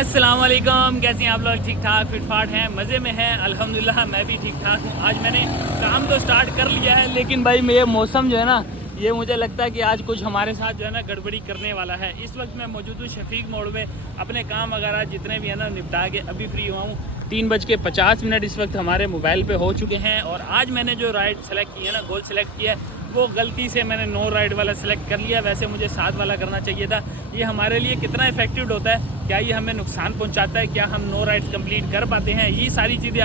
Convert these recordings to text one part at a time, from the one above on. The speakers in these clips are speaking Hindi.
अस्सलाम वालेकुम, कैसे हैं आप लोग? ठीक ठाक फिट फाट हैं, मज़े में हैं? अल्हम्दुलिल्लाह मैं भी ठीक ठाक हूँ। आज मैंने काम तो स्टार्ट कर लिया है, लेकिन भाई ये मौसम जो है ना, ये मुझे लगता है कि आज कुछ हमारे साथ जो है ना गड़बड़ी करने वाला है। इस वक्त मैं मौजूद हूँ शफीक मोड़ में, अपने काम वगैरह जितने भी है ना निपटा के अभी फ्री हुआ हूँ। 3:50 इस वक्त हमारे मोबाइल पे हो चुके हैं। और आज मैंने जो राइड सेलेक्ट की है ना, गोल सेलेक्ट किया है, वो गलती से मैंने 9 राइड वाला सेलेक्ट कर लिया। वैसे मुझे 7 वाला करना चाहिए था। ये हमारे लिए कितना इफेक्टिव होता है, क्या ये हमें नुकसान पहुंचाता है, क्या हम 9 राइड्स कंप्लीट कर पाते हैं, ये सारी चीज़ें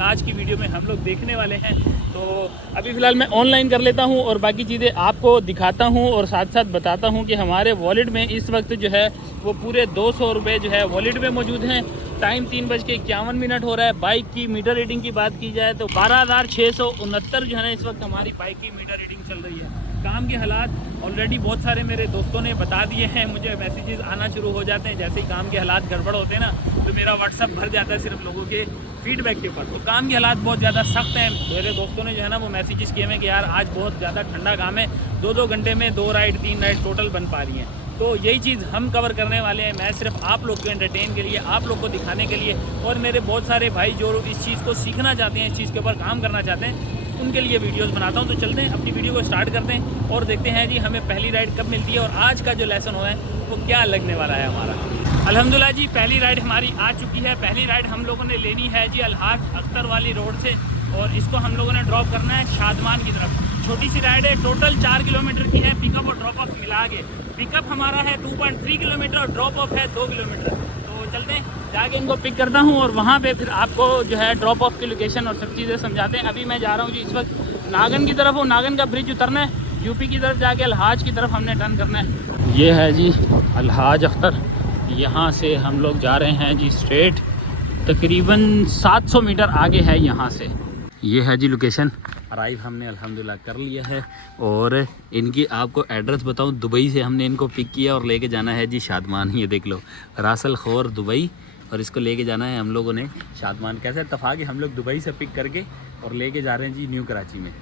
आज की वीडियो में हम लोग देखने वाले हैं। तो अभी फ़िलहाल मैं ऑनलाइन कर लेता हूं और बाकी चीज़ें आपको दिखाता हूं और साथ साथ बताता हूं कि हमारे वॉलेट में इस वक्त जो है वो पूरे 200 रुपये जो है वॉलेट में मौजूद हैं। टाइम 3:51 हो रहा है। बाइक की मीटर रीडिंग की बात की जाए तो 12,669 जो है ना इस वक्त हमारी बाइक की मीटर रीडिंग चल रही है। काम के हालात ऑलरेडी बहुत सारे मेरे दोस्तों ने बता दिए हैं, मुझे मैसेजेस आना शुरू हो जाते हैं। जैसे ही काम के हालात गड़बड़ होते हैं ना, तो मेरा व्हाट्सअप भर जाता है सिर्फ लोगों के फीडबैक के ऊपर। तो काम के हालात बहुत ज़्यादा सख्त हैं। मेरे दोस्तों ने जो है ना वो मैसेजेस किए हैं कि यार आज बहुत ज़्यादा ठंडा काम है, 2-2 घंटे में 2 राइड 3 राइड टोटल बन पा रही हैं। तो यही चीज़ हम कवर करने वाले हैं। मैं सिर्फ आप लोग को एंटरटेन के लिए, आप लोग को दिखाने के लिए, और मेरे बहुत सारे भाई जो इस चीज़ को सीखना चाहते हैं, इस चीज़ के ऊपर काम करना चाहते हैं, उनके लिए वीडियोस बनाता हूं। तो चलते हैं अपनी वीडियो को स्टार्ट करते हैं और देखते हैं जी हमें पहली राइड कब मिलती है और आज का जो लेसन हुआ है वो क्या लगने वाला है हमारा। अल्हम्दुलिल्लाह जी, पहली राइड हमारी आ चुकी है। पहली राइड हम लोगों ने लेनी है जी अलहाज अख्तर वाली रोड से, और इसको हम लोगों ने ड्रॉप करना है शादमान की तरफ। छोटी सी राइड है, टोटल 4 किलोमीटर की है, पिकअप और ड्रॉप ऑफ मिला के। पिकअप हमारा है 2.3 किलोमीटर और ड्रॉप ऑफ है 2 किलोमीटर। तो चलते हैं, जाके इनको पिक करता हूँ और वहाँ पे फिर आपको जो है ड्रॉप ऑफ की लोकेशन और सब चीज़ें समझाते हैं। अभी मैं जा रहा हूँ जी इस वक्त नागन की तरफ, नागन का ब्रिज उतरना है, यूपी की तरफ जाके अलहाज की तरफ हमने टर्न करना है। ये है जी अलहाज अख्तर, यहाँ से हम लोग जा रहे हैं जी स्ट्रेट, तकरीबन 700 मीटर आगे है यहाँ से। ये है जी लोकेशन। अराइव हमने अल्हम्दुलिल्लाह कर लिया है और इनकी आपको एड्रेस बताऊं, दुबई से हमने इनको पिक किया और लेके जाना है जी शादमान। ये देख लो, रासल खोर दुबई, और इसको लेके जाना है हम लोगों ने शादमान। कैसे इत्तफाक है, हम लोग दुबई से पिक करके और लेके जा रहे हैं जी न्यू कराची में।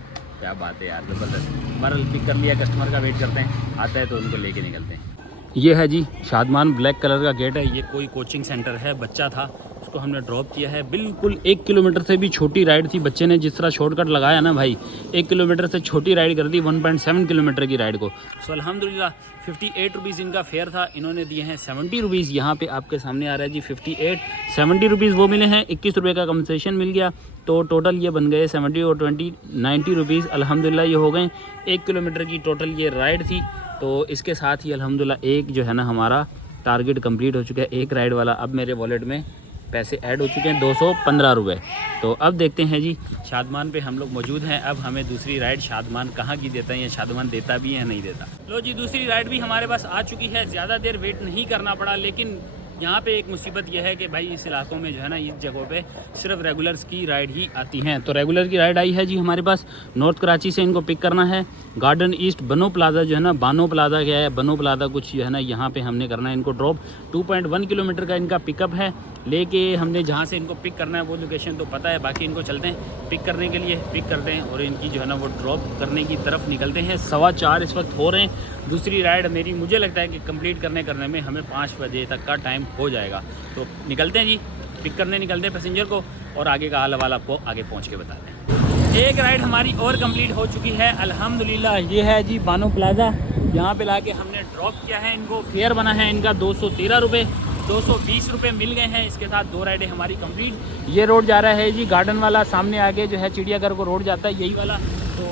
क्या बात है यार, ज़बरदस्त। बहरहाल पिक कर लिया, कस्टमर का वेट करते हैं, आता है तो उनको लेके निकलते हैं। ये है जी शादमान, ब्लैक कलर का गेट है। ये कोई कोचिंग सेंटर है, बच्चा था उसको हमने ड्रॉप किया है। बिल्कुल 1 किलोमीटर से भी छोटी राइड थी। बच्चे ने जिस तरह शॉर्टकट लगाया ना भाई, 1 किलोमीटर से छोटी राइड कर दी 1.7 किलोमीटर की राइड को। सो अल्हम्दुलिल्लाह 58 रुपीज़ इनका फेयर था, इन्होंने दिए हैं 70 रुपीज़। यहाँ पे आपके सामने आ रहा है जी 58, 70 रुपीज़ वो मिले हैं, 21 रुपये का कंसेशन मिल गया। तो टोटल ये बन गए 70 और 20 90 रुपीज़। अल्हम्दुलिल्लाह ये हो गए। 1 किलोमीटर की टोटल ये राइड थी। तो इसके साथ ही अल्हम्दुलिल्लाह एक जो है ना हमारा टारगेट कंप्लीट हो चुका है, एक राइड वाला। अब मेरे वॉलेट में पैसे ऐड हो चुके हैं 215 रुपये। तो अब देखते हैं जी, शादमान पे हम लोग मौजूद हैं। अब हमें दूसरी राइड शादमान कहाँ की देता है, या शादमान देता भी है नहीं देता। लो जी, दूसरी राइड भी हमारे पास आ चुकी है। ज़्यादा देर वेट नहीं करना पड़ा, लेकिन यहाँ पे एक मुसीबत यह है कि भाई इस इलाकों में जो है ना, इस जगहों पे सिर्फ रेगुलर्स की राइड ही आती हैं। तो रेगुलर की राइड आई है जी हमारे पास। नॉर्थ कराची से इनको पिक करना है। गार्डन ईस्ट बनो प्लाजा जो है ना, बानो प्लाजा क्या है, बनो प्लाजा कुछ जो है ना, यहाँ पे हमने करना है इनको ड्रॉप। 2.1 किलोमीटर का इनका पिकअप है। लेके हमने जहाँ से इनको पिक करना है वो लोकेशन तो पता है, बाकी इनको चलते हैं पिक करने के लिए, पिक करते हैं और इनकी जो है ना वो ड्रॉप करने की तरफ निकलते हैं। 4:15 इस वक्त हो रहे हैं। दूसरी राइड मेरी मुझे लगता है कि कंप्लीट करने में हमें 5 बजे तक का टाइम हो जाएगा। तो निकलते हैं जी, पिक करने निकलते हैं पैसेंजर को, और आगे का हाल हवाल आपको आगे पहुँच के बताते हैं। एक राइड हमारी और कंप्लीट हो चुकी है अल्हम्दुलिल्लाह। ये है जी बानो प्लाजा, यहाँ पे लाके हमने ड्रॉप किया है इनको। फेयर बना है इनका 213 रुपये, 220 रुपये मिल गए हैं। इसके साथ 2 राइडें हमारी कंप्लीट। ये रोड जा रहा है जी गार्डन वाला, सामने आगे जो है चिड़ियाघर को रोड जाता है, यही वाला। तो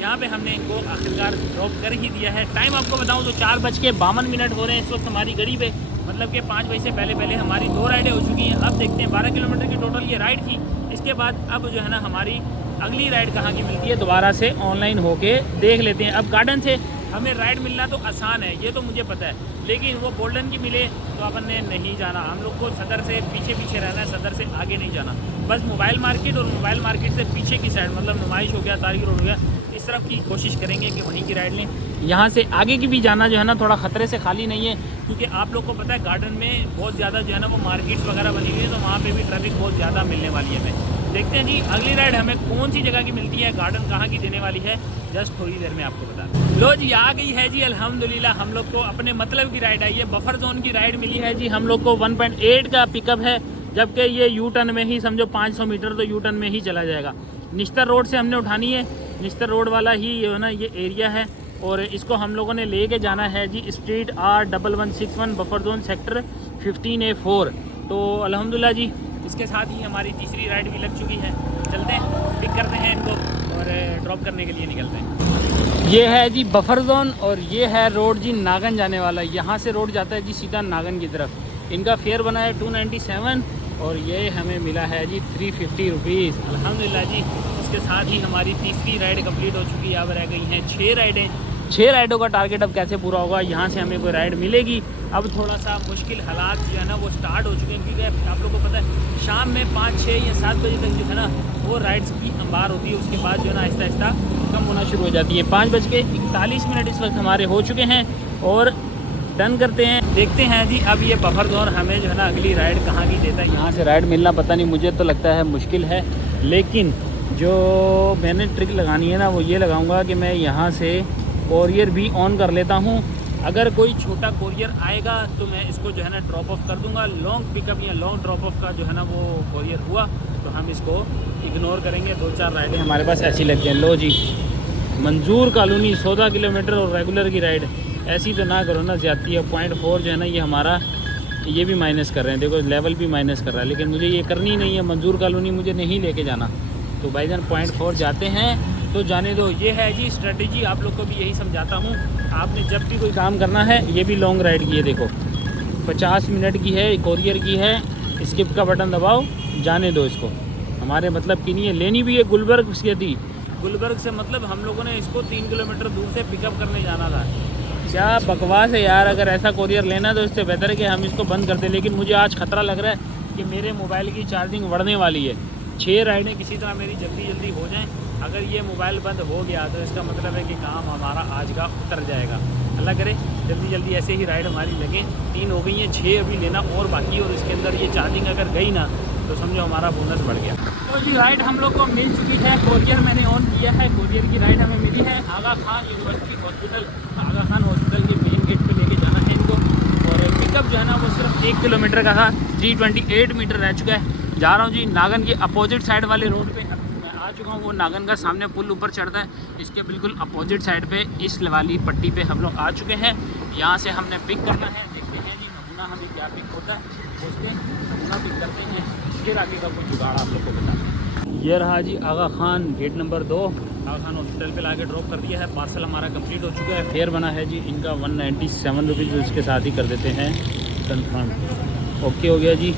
यहाँ पे हमने इनको आखिरकार ड्रॉप कर ही दिया है। टाइम आपको बताऊँ तो 4:52 हो रहे हैं इस वक्त हमारी गाड़ी पे, मतलब कि 5 बजे से पहले हमारी 2 राइडें हो चुकी हैं। अब देखते हैं, 12 किलोमीटर की टोटल ये राइड थी। इसके बाद अब जो है ना हमारी अगली राइड कहाँ की मिलती है, दोबारा से ऑनलाइन होके देख लेते हैं। अब गार्डन से हमें राइड मिलना तो आसान है, ये तो मुझे पता है, लेकिन वो गोल्डन की मिले तो अपन ने नहीं जाना। हम लोग को सदर से पीछे रहना है, सदर से आगे नहीं जाना। बस मोबाइल मार्केट और मोबाइल मार्केट से पीछे की साइड, मतलब नुमाइश हो गया, तारिक रोड हो गया, इस तरफ की कोशिश करेंगे कि वहीं की राइड लें। यहाँ से आगे की भी जाना जो है ना थोड़ा ख़तरे से खाली नहीं है, क्योंकि आप लोग को पता है गार्डन में बहुत ज़्यादा जो है ना वो मार्केट्स वगैरह बनी हुई है, तो वहाँ पे भी ट्रैफिक बहुत ज़्यादा मिलने वाली है। हमें देखते हैं जी अगली राइड हमें कौन सी जगह की मिलती है, गार्डन कहाँ की देने वाली है, जस्ट थोड़ी देर में आपको बता दें। लो जी आ गई है जी अल्हम्दुलिल्लाह, हम लोग को अपने मतलब की राइड आई है, बफर जोन की राइड मिली है जी। हम लोग को 1.8 का पिकअप है, जबकि ये यू टर्न में ही समझो 500 मीटर तो यू टर्न में ही चला जाएगा। निश्तर रोड से हमने उठानी है, निश्तर रोड वाला ही ये है ना ये एरिया है, और इसको हम लोगों ने लेके जाना है जी street R1161 buffer zone sector 15A4। तो अल्हम्दुलिल्लाह जी इसके साथ ही हमारी तीसरी राइड भी लग चुकी है। चलते हैं, पिक करते हैं इनको और ड्रॉप करने के लिए निकलते हैं। ये है जी बफर जोन और ये है रोड जी नागन जाने वाला। यहाँ से रोड जाता है जी सीधा नागन की तरफ। इनका फेयर बना है 297 और ये हमें मिला है जी 350 रुपीज़। अल्हम्दुलिल्लाह जी इसके साथ ही हमारी तीसरी राइड कंप्लीट हो चुकी है। अब रह गई हैं 6 राइडें। 6 राइडों का टारगेट अब कैसे पूरा होगा, यहाँ से हमें कोई राइड मिलेगी। अब थोड़ा सा मुश्किल हालात जो है ना वो स्टार्ट हो चुके हैं, क्योंकि आप लोगों को पता है शाम में 5, 6 या 7 बजे तक जो है ना वो राइड्स की अंबार होती है। उसके बाद जो है ना आहिस्ता आहिस्ता कम होना शुरू हो जाती है। 5:41 इस वक्त हमारे हो चुके हैं और डन करते हैं। देखते हैं जी अब ये बफर जोन हमें जो है ना अगली राइड कहाँ की देता है। यहाँ से राइड मिलना पता नहीं, मुझे तो लगता है मुश्किल है, लेकिन जो मैंने ट्रिक लगानी है ना वो ये लगाऊंगा कि मैं यहाँ से कोरियर भी ऑन कर लेता हूँ। अगर कोई छोटा कोरियर आएगा तो मैं इसको जो है ना ड्रॉप ऑफ कर दूंगा। लॉन्ग पिकअप या लॉन्ग ड्रॉप ऑफ का जो है ना वो कोरियर हुआ तो हम इसको इग्नोर करेंगे। 2-4 राइडें हमारे पास ऐसी लगती हैं। लो जी मंजूर कॉलोनी 14 किलोमीटर और रेगुलर की राइड, ऐसी तो ना करो ना, ज़्यादती है। 0.4 जो है ना ये हमारा ये भी माइनस कर रहे हैं, देखो लेवल भी माइनस कर रहा है, लेकिन मुझे ये करनी नहीं है। मंजूर कॉलोनी मुझे नहीं लेके जाना, तो भाईजान 0.4 जाते हैं तो जाने दो। ये है जी स्ट्रेटजी, आप लोग को भी यही समझाता हूँ। आपने जब भी कोई काम करना है, ये भी लॉन्ग राइड की है, देखो 50 मिनट की है, कोरियर की है। स्किप का बटन दबाओ, जाने दो इसको। हमारे मतलब की नहीं है, लेनी भी है गुलबर्ग से थी। गुलबर्ग से मतलब हम लोगों ने इसको 3 किलोमीटर दूर से पिकअप करने जाना था। क्या बकवास है यार, अगर ऐसा कोरियर लेना तो इससे बेहतर है कि हम इसको बंद कर दें। लेकिन मुझे आज खतरा लग रहा है कि मेरे मोबाइल की चार्जिंग बढ़ने वाली है। 6 राइडें किसी तरह मेरी जल्दी हो जाएं। अगर ये मोबाइल बंद हो गया तो इसका मतलब है कि काम हमारा आज का उतर जाएगा। अल्लाह करे जल्दी ऐसे ही राइड हमारी लगे। 3 हो गई हैं, 6 अभी लेना और बाकी, और इसके अंदर ये चार्जिंग अगर गई ना तो समझो हमारा बोनस बढ़ गया। तो जी राइड हम लोग को मिल चुकी है, कोरियर मैंने ऑन किया है। कोरियर की राइड हमें मिली है आगा खान यूनिवर्सिटी हॉस्पिटल। आगा खान हॉस्पिटल के मेन गेट पे लेके जाना है इनको, और पिकअप जो है ना वो सिर्फ 1 किलोमीटर का था। 328 मीटर रह चुका है। जा रहा हूँ जी नागन के अपोजिट साइड वाले रोड पे मैं आ चुका हूँ। वो नागन का सामने पुल ऊपर चढ़ता है, इसके बिल्कुल अपोजिट साइड पे इस वाली पट्टी पे हम लोग आ चुके हैं। यहाँ से हमने पिक करना है। देखते हैं जी नमूना हमें क्या पिक होता है, उसके नमूना पिक करते हैं, फिर आगे का कुछ जुगाड़ आप लोग को बता। ये रहा जी आगा खान गेट नंबर 2। आगा खान हॉस्पिटल पे लाके ड्रॉप कर दिया है। पार्सल हमारा कंप्लीट हो चुका है। फेयर बना है जी इनका 197 रुपीज़, इसके साथ ही कर देते हैं कन्फर्म। ओके हो गया जी,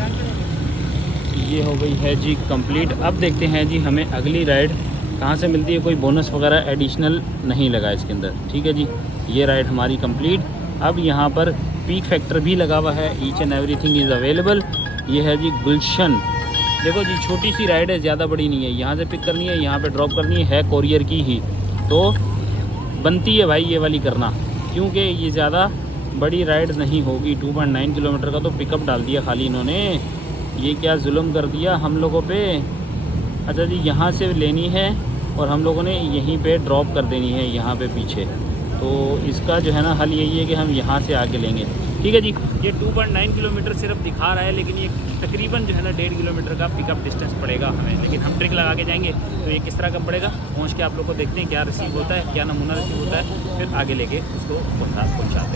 ये हो गई है जी कंप्लीट। अब देखते हैं जी हमें अगली राइड कहाँ से मिलती है। कोई बोनस वगैरह एडिशनल नहीं लगा इसके अंदर, ठीक है जी। ये राइड हमारी कंप्लीट। अब यहाँ पर पीक फैक्टर भी लगा हुआ है, each and everything is available. ये है जी गुलशन, देखो जी छोटी सी राइड है, ज़्यादा बड़ी नहीं है। यहाँ से पिक करनी है, यहाँ पे ड्रॉप करनी है कोरियर की ही, तो बनती है भाई ये वाली करना, क्योंकि ये ज़्यादा बड़ी राइड नहीं होगी। 2.9 किलोमीटर का तो पिकअप डाल दिया खाली इन्होंने। ये क्या जुल्म कर दिया हम लोगों पे। अच्छा जी यहाँ से लेनी है और हम लोगों ने यहीं पे ड्रॉप कर देनी है, यहाँ पे पीछे। तो इसका जो है ना हल यही है कि हम यहाँ से आगे लेंगे, ठीक है जी। ये 2.9 किलोमीटर सिर्फ दिखा रहा है, लेकिन ये तकरीबन जो है ना 1.5 किलोमीटर का पिकअप डिस्टेंस पड़ेगा हमें। लेकिन हम ट्रिक लगा के जाएंगे तो ये किस तरह का पड़ेगा, पहुँच के आप लोग को देखते हैं क्या रिसीव होता है, क्या नमूना रिसीव होता है, फिर आगे लेके उसको पहुँचाते हैं।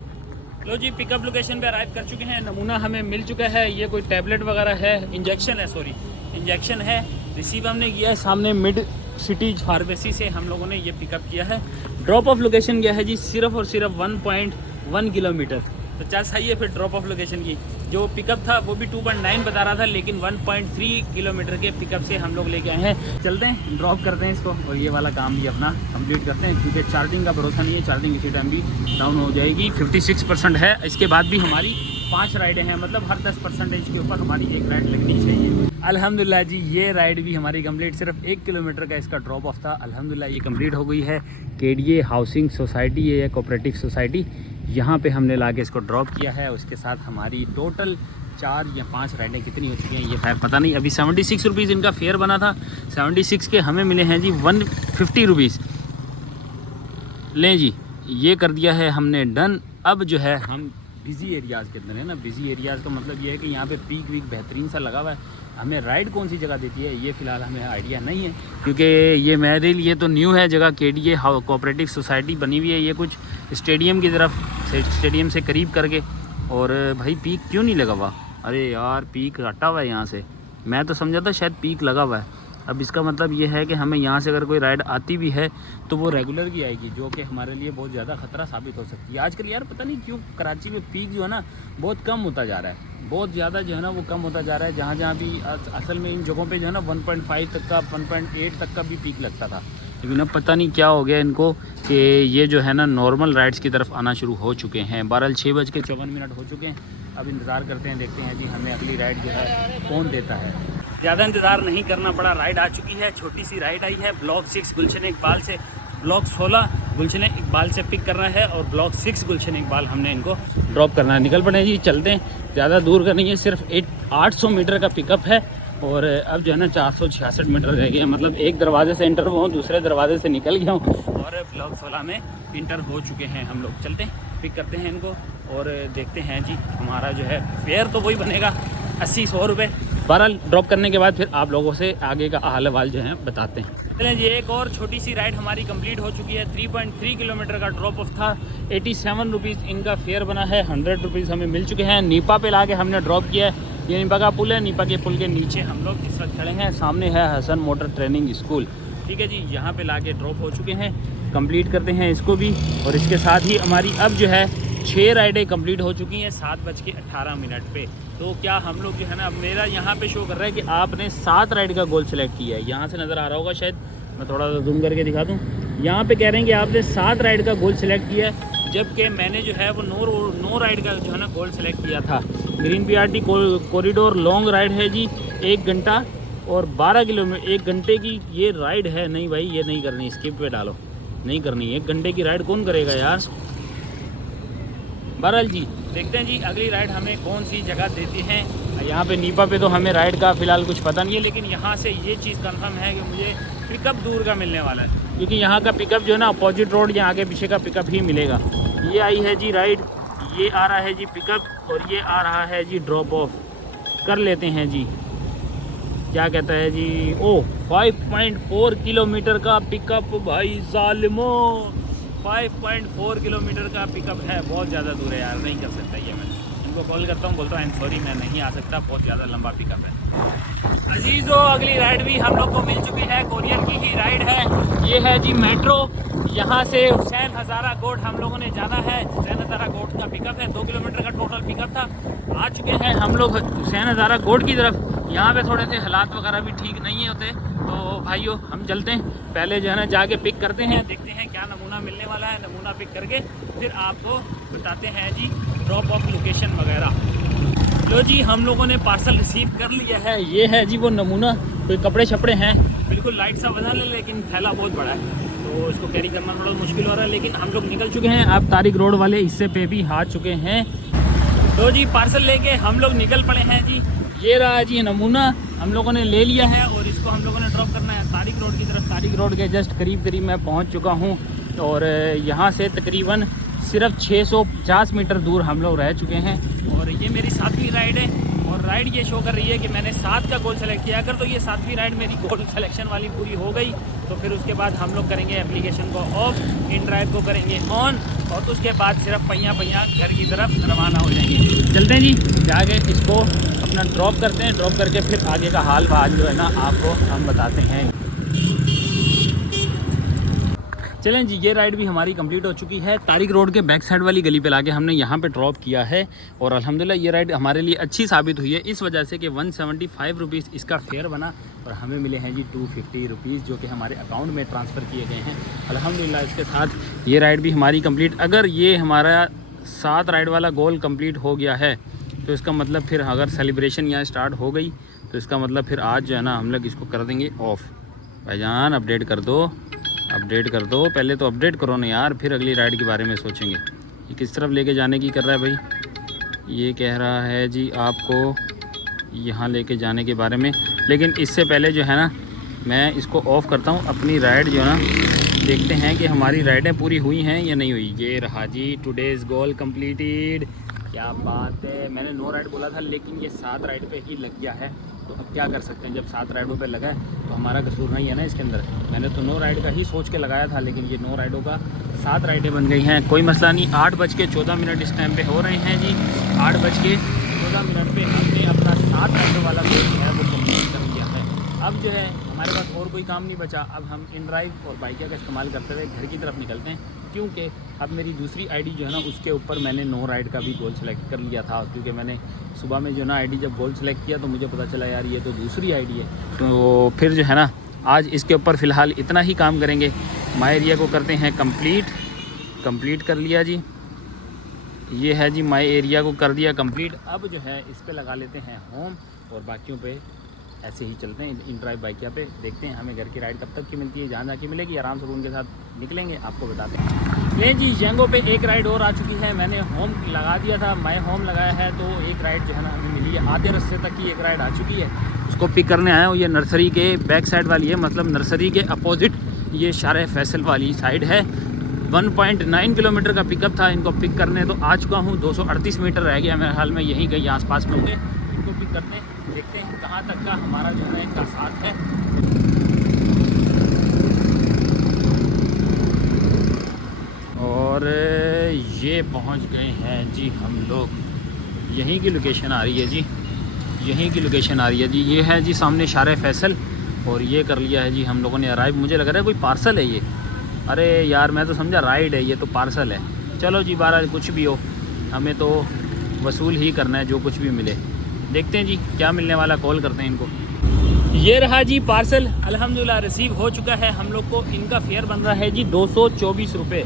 लो जी पिकअप लोकेशन पे अराइव कर चुके हैं। नमूना हमें मिल चुका है। ये कोई टैबलेट वगैरह है, इंजेक्शन है। रिसीव हमने किया है सामने मिड सिटी फार्मेसी से हम लोगों ने ये पिकअप किया है। ड्रॉप ऑफ लोकेशन क्या है जी, सिर्फ और सिर्फ 1.1 किलोमीटर। तो चल सही है। फिर ड्रॉप ऑफ लोकेशन की जो पिकअप था वो भी 2.9 बता रहा था, लेकिन 1.3 किलोमीटर के पिकअप से हम लोग लेके आए हैं। चलते हैं ड्रॉप करते हैं इसको और ये वाला काम भी अपना कंप्लीट करते हैं, क्योंकि चार्जिंग का भरोसा नहीं है, चार्जिंग इसी टाइम भी डाउन हो जाएगी। 56% है। इसके बाद भी हमारी 5 राइडें हैं, मतलब हर 10% के ऊपर हमारी एक राइड लगनी चाहिए। अल्हम्दुलिल्लाह जी ये राइड भी हमारी कंप्लीट, सिर्फ 1 किलोमीटर का इसका ड्रॉप ऑफ था। अल्हम्दुलिल्लाह ये कंप्लीट हो गई है। केडीए हाउसिंग सोसाइटी है, कोऑपरेटिव सोसाइटी, यहाँ पे हमने लाके इसको ड्रॉप किया है। उसके साथ हमारी टोटल 4 या 5 राइडें कितनी हो चुकी हैं ये खैर पता नहीं। अभी 76 रुपीज़ इनका फेयर बना था, 76 के हमें मिले हैं जी 150 रुपीज़। लें जी ये कर दिया है हमने डन। अब जो है हम बिज़ी एरियाज़ के अंदर है ना, बिज़ी एरियाज़ का मतलब ये है कि यहाँ पे पीक वीक बेहतरीन सा लगा हुआ है। हमें राइड कौन सी जगह देती है ये फ़िलहाल हमें आइडिया नहीं है, क्योंकि ये मेरे लिए तो न्यू है जगह। KDA कोऑपरेटिव सोसाइटी बनी हुई है ये कुछ स्टेडियम की तरफ से, स्टेडियम से करीब करके। और भाई पीक क्यों नहीं लगा हुआ? अरे यार पीक हटा हुआ है यहाँ से, मैं तो समझा था शायद पीक लगा हुआ है। अब इसका मतलब ये है कि हमें यहाँ से अगर कोई राइड आती भी है तो वो रेगुलर की आएगी, जो कि हमारे लिए बहुत ज़्यादा ख़तरा साबित हो सकती है। आजकल यार पता नहीं क्यों कराची में पीक जो है ना बहुत कम होता जा रहा है, बहुत ज़्यादा जो है ना वो कम होता जा रहा है। जहाँ जहाँ भी असल में इन जगहों पे जो है ना 1.5 तक का 1.8 तक का भी पीक लगता था, लेकिन अब पता नहीं क्या हो गया इनको कि ये जो है ना नॉर्मल राइड्स की तरफ आना शुरू हो चुके हैं। 6:54 हो चुके हैं। अब इंतज़ार करते हैं, देखते हैं जी हमें अगली राइड जो है कौन देता है। ज़्यादा इंतज़ार नहीं करना पड़ा, राइड आ चुकी है। छोटी सी राइड आई है ब्लॉक 6 गुलशन इकबाल से, ब्लॉक 16 गुलशन इकबाल से पिक करना है और ब्लॉक 6 गुलशन इकबाल हमने इनको ड्रॉप करना है। निकल पड़े जी, चलते हैं। ज़्यादा दूर का नहीं है, सिर्फ 800 मीटर का पिकअप है। और अब जो है ना 466 मीटर रह गए, मतलब एक दरवाजे से इंटर हुआ हूँ, दूसरे दरवाजे से निकल गया हूँ और ब्लॉक 16 में इंटर हो चुके हैं हम लोग। चलते हैं, पिक करते हैं इनको और देखते हैं जी हमारा जो है फेयर तो वही बनेगा 80-100 रुपये। 12 ड्रॉप करने के बाद फिर आप लोगों से आगे का हाल हवाल जो है बताते हैं। चलें जी, एक और छोटी सी राइड हमारी कंप्लीट हो चुकी है। 3.3 किलोमीटर का ड्रॉप ऑफ था। 87 रुपीज़ इनका फेयर बना है। 100 रुपीज़ हमें मिल चुके हैं। नीपा पे ला के हमने ड्रॉप किया है। ये नीपा का पुल है, नीपा के पुल के नीचे हम लोग इस वक्त खड़े हैं। सामने है हसन मोटर ट्रेनिंग स्कूल, ठीक है जी। यहाँ पे ला के ड्रॉप हो चुके हैं। कंप्लीट करते हैं इसको भी और इसके साथ ही हमारी अब जो है 6 राइडें कंप्लीट हो चुकी हैं 7:18 पे। तो क्या हम लोग जो है ना, अब मेरा यहाँ पे शो कर रहा है कि आपने 7 राइड का गोल सेलेक्ट किया है। यहाँ से नज़र आ रहा होगा शायद, मैं थोड़ा सा जूम करके दिखा दूँ। यहाँ पे कह रहे हैं कि आपने 7 राइड का गोल सेलेक्ट किया है, जबकि मैंने जो है वो 9 राइड का जो है ना गोल सेलेक्ट किया था। Green PRT corridor long ride है जी, 1 घंटा और 12 किलोमीटर 1 घंटे की ये राइड है। नहीं भाई ये नहीं करनी, स्किप पे डालो, नहीं करनी। 1 घंटे की राइड कौन करेगा यार। बहरहाल जी देखते हैं जी अगली राइड हमें कौन सी जगह देती हैं। यहाँ पे नीपा पे तो हमें राइड का फ़िलहाल कुछ पता नहीं है, लेकिन यहाँ से ये चीज़ कंफर्म है कि मुझे पिकअप दूर का मिलने वाला है, क्योंकि यहाँ का पिकअप जो है ना अपोजिट रोड या आगे पीछे का पिकअप ही मिलेगा। ये आई है जी राइड, ये आ रहा है जी पिकअप और ये आ रहा है जी ड्रॉप ऑफ। कर लेते हैं जी, क्या कहता है जी। ओ 5.4 किलोमीटर का पिकअप भाई ज़ालिमो, 5.4 किलोमीटर का पिकअप है। बहुत ज़्यादा दूर है यार, नहीं कर सकता ये। मैं इनको कॉल करता हूँ, बोलता हूँ आई एम सॉरी मैं नहीं आ सकता, बहुत ज़्यादा लंबा पिकअप है। अजीज़ो अगली राइड भी हम लोग को मिल चुकी है, कोरियर की ही राइड है। ये है जी मेट्रो, यहाँ से हुसैन हज़ारा कोट हम लोगों ने जाना है। हुसैन हज़ारा कोट का पिकअप है, 2 किलोमीटर का टोटल पिकअप था। आ चुके हैं हम लोग हुसैन हज़ारा कोट की तरफ। यहाँ पे थोड़े से हालात वगैरह भी ठीक नहीं होते, तो भाइयों हम चलते हैं, पहले जो है ना जाके पिक करते हैं, देखते हैं क्या नमूना मिलने वाला है। नमूना पिक करके फिर आपको बताते हैं जी ड्रॉप ऑफ लोकेशन वगैरह। लो जी हम लोगों ने पार्सल रिसीव कर लिया है। ये है जी वो नमूना, कोई कपड़े छपड़े हैं, बिल्कुल लाइट सा वजन है, लेकिन थैला बहुत बड़ा है तो इसको कैरी करना थोड़ा मुश्किल हो रहा है। लेकिन हम लोग निकल चुके हैं, आप तारिक रोड वाले हिस्से पे भी आ चुके हैं। तो जी पार्सल लेके हम लोग निकल पड़े हैं जी। ये रहा जी नमूना, हम लोगों ने ले लिया है और इसको हम लोगों ने ड्रॉप करना है तारिक रोड की तरफ। तारिक रोड के जस्ट करीब मैं पहुंच चुका हूं और यहां से तकरीबन सिर्फ 650 मीटर दूर हम लोग रह चुके हैं। और ये मेरी 7वीं राइड है और राइड ये शो कर रही है कि मैंने 7 का गोल सेलेक्ट किया। अगर तो ये 7वीं राइड मेरी गोल सेलेक्शन वाली पूरी हो गई तो फिर उसके बाद हम लोग करेंगे एप्लीकेशन को ऑफ, इन ड्राइव को करेंगे ऑन और उसके बाद सिर्फ पहिया घर की तरफ रवाना हो जाएंगे। चलते हैं जी, जाके इसको अपना ड्रॉप करते हैं, ड्रॉप करके फिर आगे का हाल वाल जो है ना आपको हम बताते हैं। चलें जी, ये राइड भी हमारी कंप्लीट हो चुकी है। तारिक रोड के बैक साइड वाली गली पे लाके हमने यहाँ पे ड्रॉप किया है और अल्हम्दुलिल्लाह ये राइड हमारे लिए अच्छी साबित हुई है, इस वजह से कि 175 रुपीज़ इसका फेयर बना और हमें मिले हैं जी 250 रुपीज़, जो कि हमारे अकाउंट में ट्रांसफ़र किए गए हैं अल्हम्दुलिल्लाह। इसके साथ ये राइड भी हमारी कंप्लीट, अगर ये हमारा 7 राइड वाला गोल कंप्लीट हो गया है तो इसका मतलब फिर अगर सेलिब्रेशन यहाँ स्टार्ट हो गई तो इसका मतलब फिर आज जो है ना हम लोग इसको कर देंगे ऑफ़। भाईजान अपडेट कर दो, अपडेट कर दो, पहले तो अपडेट करो ना यार, फिर अगली राइड के बारे में सोचेंगे। ये किस तरफ लेके जाने की कर रहा है भाई, ये कह रहा है जी आपको यहाँ लेके जाने के बारे में, लेकिन इससे पहले जो है ना मैं इसको ऑफ़ करता हूँ। अपनी राइड जो है ना, देखते हैं कि हमारी राइडें पूरी हुई हैं या नहीं हुई। ये रहा जी, टुडेज़ गोल कंप्लीटेड। क्या बात है, मैंने 9 राइड बोला था लेकिन ये 7 राइड पे ही लग गया है। तो अब क्या कर सकते हैं, जब 7 राइडों पे लगा है तो हमारा कसूर नहीं है ना इसके अंदर। मैंने तो 9 राइड का ही सोच के लगाया था, लेकिन ये 9 राइडों का 7 राइडें बन गई हैं। कोई मसला नहीं। 8:14 इस टाइम पे हो रहे हैं जी। 8:14 पे हमने अपना 7 राइडों वाला कोर्स है वो कंप्लीट कर लिया है। अब जो है हमारे पास और कोई काम नहीं बचा। अब हम इन ड्राइव और बाइकिया का इस्तेमाल करते हुए घर की तरफ निकलते हैं, क्योंकि अब मेरी दूसरी आईडी जो है ना, उसके ऊपर मैंने 9 राइड का भी गोल सेलेक्ट कर लिया था। क्योंकि मैंने सुबह में जो ना आईडी जब गोल सेलेक्ट किया तो मुझे पता चला यार ये तो दूसरी आईडी है। तो फिर जो है ना, आज इसके ऊपर फ़िलहाल इतना ही काम करेंगे। माई एरिया को करते हैं कंप्लीट कर लिया जी। ये है जी, माई एरिया को कर दिया कंप्लीट। अब जो है इस पे लगा लेते हैं होम, और बाकियों पे ऐसे ही चलते हैं इन ड्राइव बाइकिया पे। देखते हैं हमें घर की राइड कब तक की मिलती है, जहाँ जाके मिलेगी आराम से उनके साथ निकलेंगे, आपको बताते हैं। ये जी जेंगो पे एक राइड और आ चुकी है। मैंने होम लगा दिया था, मैं होम लगाया है, तो एक राइड जो है ना हमें मिली है। आधे रास्ते तक की एक राइड आ चुकी है, उसको पिक करने आया हूँ। ये नर्सरी के बैक साइड वाली है, मतलब नर्सरी के अपोजिट ये शारे फैसल वाली साइड है। 1.9 किलोमीटर का पिकअप था इनको पिक करने, तो आ चुका हूँ। 238 मीटर रह गया मेरे हाल में, यहीं कहीं आसपास में होंगे। इनको पिक करते हैं, देखते हैं कहाँ तक का हमारा जो है इनका साथ है। और ये पहुँच गए हैं जी हम लोग। यहीं की लोकेशन आ रही है जी, यहीं की लोकेशन आ रही है जी। ये है जी सामने शारे फैसल, और ये कर लिया है जी हम लोगों ने अराइव। मुझे लग रहा है कोई पार्सल है ये। अरे यार, मैं तो समझा राइड है, ये तो पार्सल है। चलो जी, 12 कुछ भी हो, हमें तो वसूल ही करना है जो कुछ भी मिले। देखते हैं जी क्या मिलने वाला, कॉल करते हैं इनको। ये रहा जी पार्सल, अल्हम्दुलिल्लाह रिसीव हो चुका है हम लोग को। इनका फेयर बन रहा है जी 224 रुपये।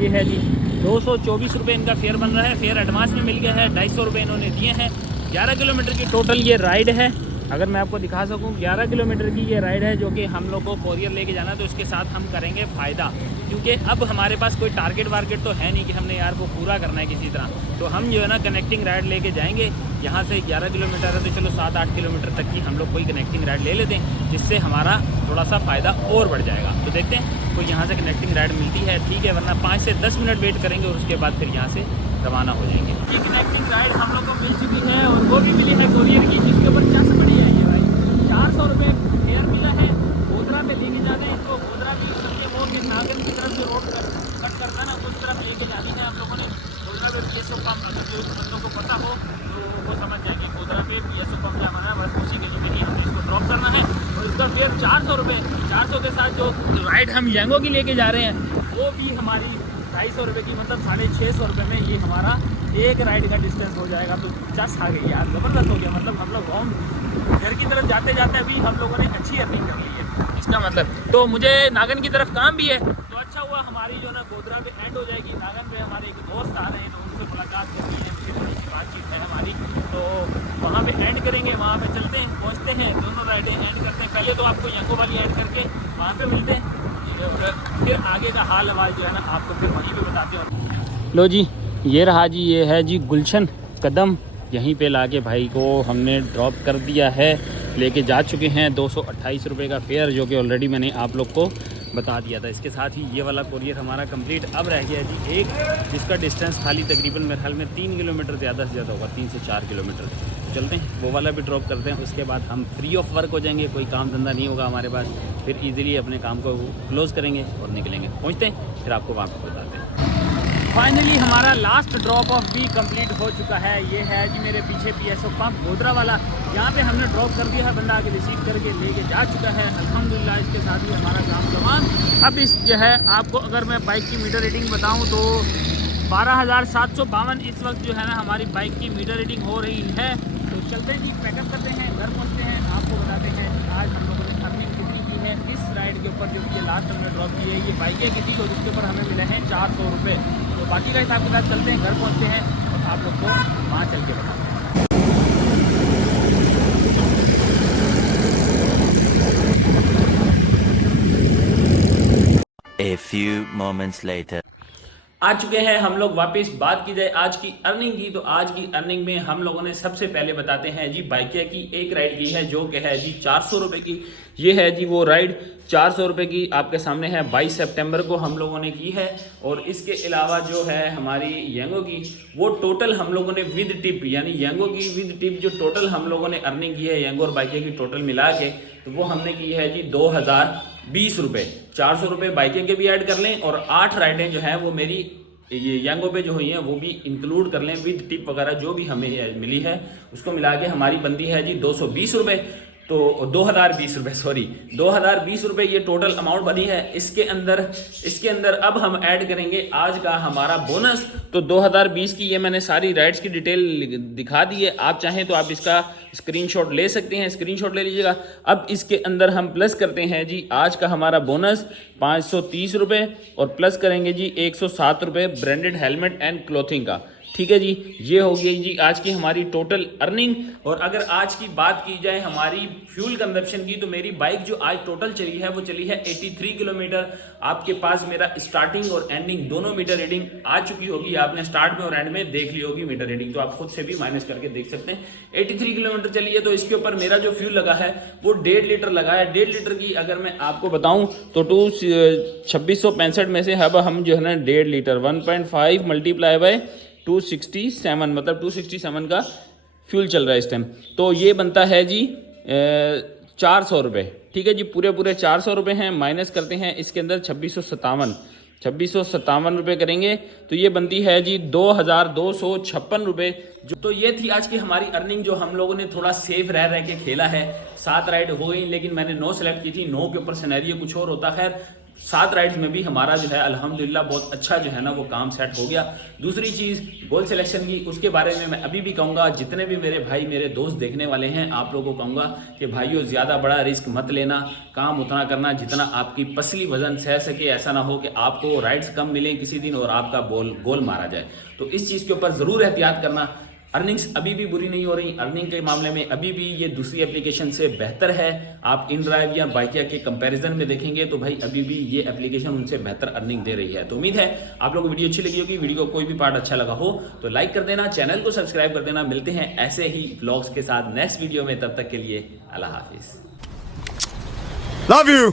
ये है जी 224 रुपये इनका फेयर बन रहा है। फेयर एडवांस में मिल गया है, 250 रुपये इन्होंने दिए हैं। 11 किलोमीटर की टोटल ये राइड है। अगर मैं आपको दिखा सकूं, 11 किलोमीटर की ये राइड है, जो कि हम लोग को कोरियर लेके जाना, तो इसके साथ हम करेंगे फ़ायदा। क्योंकि अब हमारे पास कोई टारगेट वारगेट तो है नहीं कि हमने यार वो पूरा करना है किसी तरह। तो हम जो है ना कनेक्टिंग राइड लेके जाएंगे। यहाँ से 11 किलोमीटर है, तो चलो 7-8 किलोमीटर तक की हम लोग कोई कनेक्टिंग राइड ले लेते हैं, जिससे हमारा थोड़ा सा फ़ायदा और बढ़ जाएगा। तो देखते हैं कोई यहाँ से कनेक्टिंग राइड मिलती है, ठीक है, वरना 5 से 10 मिनट वेट करेंगे और उसके बाद फिर यहाँ से रवाना हो जाएंगे। ये कनेक्टिंग राइड हम लोग को मिल चुकी है, और वो भी मिली है कोरियर की, जिसके ऊपर क्या से बड़ी है ये भाई 400 रुपये फेयर मिला है। गोधरा पे लेके जाते हैं, तो गोधरा भी सबके वो के नागन की तरफ जो रोड कट करता है ना, उस तरफ लेके जानी है हम लोगों ने। गोधरा पे PSO पंप, अगर जो बंदों को पता हो तो वो समझ जाएंगे गोधरा पे PSO पंप क्या बना है, बस उसी के जगह ही हमने इसको ड्रॉप करना है। और इसका फेयर 400 रुपये। 400 के साथ जो राइड हम येंगो की लेके जा रहे हैं वो भी हमारी 250 रुपये की, मतलब 650 रुपये में ये हमारा एक राइड का डिस्टेंस हो जाएगा। तो 50 आ गई यार, ज़बरदस्त हो गया। मतलब हम लोग होम घर की तरफ जाते जाते अभी हम लोगों ने अच्छी अर्निंग कर ली है इसका मतलब। तो मुझे नागन की तरफ काम भी है, तो अच्छा हुआ हमारी जो ना गोधरा पे एंड हो जाएगी। नागन पे हमारे एक दोस्त आ रहे हैं, तो उनसे मुलाकात करनी है, फिर थोड़ी सी बातचीत है हमारी, तो वहाँ पे एंड करेंगे। वहाँ पे चलते हैं, पहुँचते हैं, दोनों राइडें एंड करते हैं। पहले तो आपको येंगो वाली एंड करके वहाँ पे मिलते हैं, फिर आगे का हाल हवाल जो है ना आपको फिर वहीं पे बताते हैं। लो जी, ये रहा जी, ये है जी गुलशन कदम। यहीं पे लाके भाई को हमने ड्रॉप कर दिया है, लेके जा चुके हैं। 228 रुपये का फेयर, जो कि ऑलरेडी मैंने आप लोग को बता दिया था। इसके साथ ही ये वाला कोरियर हमारा कंप्लीट। अब रह गया जी एक, जिसका डिस्टेंस खाली तकरीबन मेरे ख्याल में 3 किलोमीटर ज़्यादा से ज़्यादा होगा, 3 से 4 किलोमीटर। चलते हैं, वो वाला भी ड्रॉप करते हैं। उसके बाद हम फ्री ऑफ वर्क हो जाएंगे, कोई काम धंधा नहीं होगा हमारे पास, फिर ईज़िली अपने काम को क्लोज़ करेंगे और निकलेंगे। पहुँचते हैं, फिर आपको वहाँ पर बताते हैं। फाइनली हमारा लास्ट ड्रॉप ऑफ भी कंप्लीट हो चुका है। ये है जी मेरे पीछे PSO पंप गोधरा वाला, यहाँ पे हमने ड्रॉप कर दिया है। बंदा आके रिसीव करके लेके जा चुका है अल्हम्दुलिल्लाह। इसके साथ ही हमारा काम तमाम। अब इस जो है आपको अगर मैं बाइक की मीटर रीडिंग बताऊँ तो 12,752 इस वक्त जो है ना हमारी बाइक की मीटर रीडिंग हो रही है। तो चलते हैं जी, पैकअप करते हैं, घर पहुँचते हैं, आपको बताते हैं आज हम लोगों ने अर्निंग कितनी की है इस राइड के ऊपर। जो ये लास्ट हमने ड्रॉप की है, ये बाइकें की थी, और इसके ऊपर हमें मिले हैं 400 रुपये। तो बाकी का हिसाब के साथ चलते हैं, घर पहुँचते हैं और आप लोग को वहाँ चल के बताते हैं। A few moments later. आ चुके हैं हम लोग वापस। बात की जाए आज की अर्निंग की, तो आज की अर्निंग में हम लोगों ने सबसे पहले बताते हैं जी बाइकिया की एक राइड की है जो कि है जी 400 रुपये की। ये है जी वो राइड 400 रुपये की, आपके सामने है। 22 सितंबर को हम लोगों ने की है। और इसके अलावा जो है हमारी यंगो की, वो टोटल हम लोगों ने विद टिप, यानी यंगो की विद टिप जो टोटल हम लोगों ने अर्निंग की है यंगो और बाइकिया की टोटल मिला के, तो वो हमने की है जी 2020 रुपये। 400 रुपये बाइकिया के भी ऐड कर लें और 8 राइडें जो हैं वो मेरी ये यंगो पे जो हुई हैं वो भी इंक्लूड कर लें विद टिप वगैरह जो भी हमें मिली है, उसको मिला के हमारी बनती है जी 220 रुपये। तो 2020 रुपये, सॉरी 2020 रुपये ये टोटल अमाउंट बनी है। इसके अंदर अब हम ऐड करेंगे आज का हमारा बोनस। तो 2020 की ये मैंने सारी राइड्स की डिटेल दिखा दी है। आप चाहें तो आप इसका स्क्रीनशॉट ले सकते हैं, स्क्रीनशॉट ले लीजिएगा। अब इसके अंदर हम प्लस करते हैं जी आज का हमारा बोनस 530 रुपये और प्लस करेंगे जी 107 रुपये ब्रांडेड हेलमेट एंड क्लोथिंग का। ठीक है जी, ये हो गई जी आज की हमारी टोटल अर्निंग। और अगर आज की बात की जाए हमारी फ्यूल कंजप्शन की, तो मेरी बाइक जो आज टोटल चली है वो चली है 83 किलोमीटर। आपके पास मेरा स्टार्टिंग और एंडिंग दोनों मीटर रीडिंग आ चुकी होगी, आपने स्टार्ट में और एंड में देख ली होगी मीटर रीडिंग, तो आप खुद से भी माइनस करके देख सकते हैं। 83 किलोमीटर चली है, तो इसके ऊपर मेरा जो फ्यूल लगा है वो 1.5 लीटर लगा है। 1.5 लीटर की अगर मैं आपको बताऊं तो 2665 में से अब हम जो है ना 1.5 लीटर 1.5 मल्टीप्लाई बाय 267, मतलब 267 का फ्यूल चल रहा है इस टाइम। तो ये बनता है जी 400 रुपये। ठीक है जी, पूरे 400 रुपये हैं। माइनस करते हैं इसके अंदर 2657 रुपये करेंगे तो ये बनती है जी 2256 रुपये। तो ये थी आज की हमारी अर्निंग जो हम लोगों ने थोड़ा सेफ रह के खेला है। 7 राइड हो गई, लेकिन मैंने 9 सेलेक्ट की थी। 9 के ऊपर सिनेरियो कुछ और होता। खैर 7 राइड्स में भी हमारा जो है अल्हम्दुलिल्लाह बहुत अच्छा जो है ना वो काम सेट हो गया। दूसरी चीज़ गोल सिलेक्शन की, उसके बारे में मैं अभी भी कहूँगा, जितने भी मेरे भाई मेरे दोस्त देखने वाले हैं आप लोगों को कहूँगा कि भाइयों ज़्यादा बड़ा रिस्क मत लेना, काम उतना करना जितना आपकी पसली वजन सह सके। ऐसा ना हो कि आपको राइड्स कम मिलें किसी दिन और आपका गोल मारा जाए। तो इस चीज़ के ऊपर ज़रूर एहतियात करना। अर्निंग्स अभी भी बुरी नहीं हो रही, अर्निंग के मामले में अभी भी ये दूसरी एप्लीकेशन से बेहतर है। आप InDrive या बाइकिया के कंपैरिजन में देखेंगे तो भाई अभी भी ये एप्लीकेशन उनसे बेहतर अर्निंग दे रही है। तो उम्मीद है आप लोगों को वीडियो अच्छी लगी होगी। वीडियो को कोई भी पार्ट अच्छा लगा हो तो लाइक कर देना, चैनल को सब्सक्राइब कर देना। मिलते हैं ऐसे ही व्लॉग्स के साथ नेक्स्ट वीडियो में, तब तक के लिए अल्लाह हाफिज। Love you.